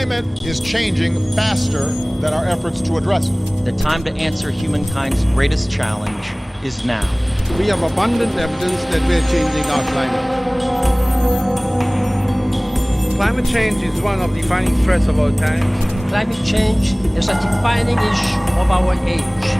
climate is changing faster than our efforts to address it. The time to answer humankind's greatest challenge is now. We have abundant evidence that we're changing our climate. Climate change is one of the defining threats of our times. Climate change is a defining issue of our age.